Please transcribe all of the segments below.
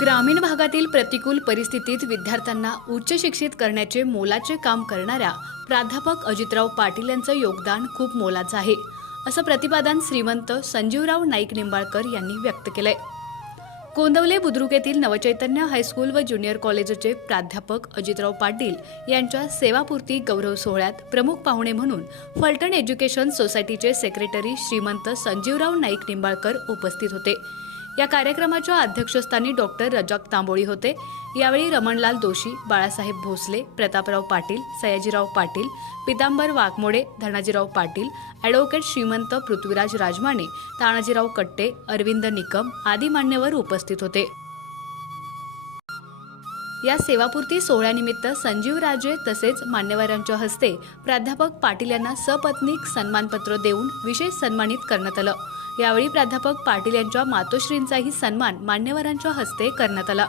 ग्रामीण भागातील प्रतिकूल परिस्थितीत विद्यार्थ्यांना उच्च शिक्षित करण्याचे मोलाचे काम करणाऱ्या प्राध्यापक अजितराव पाटील यांचं योगदान खूप मोलाचं आहे असं प्रतिपादन श्रीमंत संजीवराव नाईक निंबाळकर यांनी व्यक्त केलंय. कोंदवले बुद्रुक येथील नवचैतन्य हायस्कूल व ज्युनियर कॉलेजचे प्राध्यापक अजितराव पाटील यांच्या सेवापूर्ती गौरव सोहळ्यात प्रमुख पाहुणे म्हणून फलटण एज्युकेशन सोसायटीचे सेक्रेटरी श्रीमंत संजीवराव नाईक निंबाळकर उपस्थित होते. या कार्यक्रमाच्या अध्यक्षस्थानी डॉक्टर रजाक तांबोळी होते. यावेळी रमणलाल दोशी बाळासाहेब भोसले प्रतापराव पाटील सयाजीराव पाटील पितांबर वाघमोडे धनाजीराव पाटील ॲडव्होकेट श्रीमंत पृथ्वीराज राजमाने तानाजीराव कट्टे अरविंद निकम आदी मान्यवर उपस्थित होते. या सेवापूर्ती सोहळ्यानिमित्त संजीव राजे तसेच मान्यवरांच्या हस्ते प्राध्यापक पाटील यांना सपत्नीक सन्मानपत्र देऊन विशेष सन्मानित करण्यात आलं. यावेळी प्राध्यापक पाटील यांच्या मातोश्रींचाही सन्मान मान्यवरांच्या हस्ते करण्यात आला.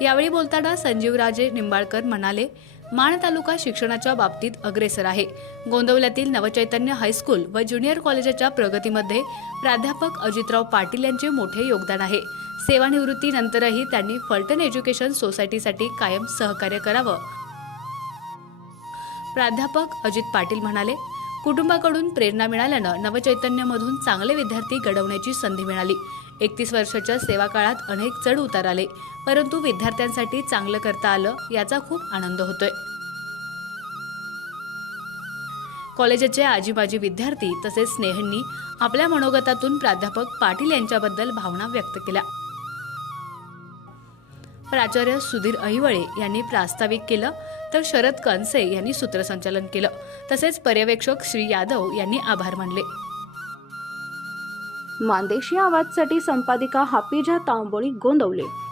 यावेळी बोलताना संजीवराजे निंबाळकर म्हणाले माण तालुका शिक्षणाच्या बाबतीत अग्रेसर आहे. गोंदवल्यातील नवचैतन्य हायस्कूल व ज्युनियर कॉलेजच्या प्रगतीमध्ये प्राध्यापक अजितराव पाटील यांचे मोठे योगदान आहे. सेवानिवृत्तीनंतरही त्यांनी फलटण एज्युकेशन सोसायटीसाठी कायम सहकार्य करावं. प्राध्यापक अजित पाटील म्हणाले कुटुंबाकडून प्रेरणा मिळाल्यानं नवचैतन्यमधून चांगले विद्यार्थी घडवण्याची संधी मिळाली. एकतीस वर्षाच्या सेवा काळात अनेक चढ उतार आले परंतु विद्यार्थ्यांसाठी चांगलं करता आलं याचा खूप आनंद होतोय. कॉलेजचे आजीबाजी विद्यार्थी तसेच स्नेहांनी आपल्या मनोगतातून प्राध्यापक पाटील यांच्याबद्दल भावना व्यक्त केल्या. प्राचार्य सुधीर अहिवळे यांनी प्रास्ताविक केलं तर शरद कनसे यांनी सूत्रसंचालन केलं. तसेच पर्यवेक्षक श्री यादव यांनी आभार मानले. मानदेशी आवाजसाठी संपादिका हापिजा तांबोळी गोंदवले.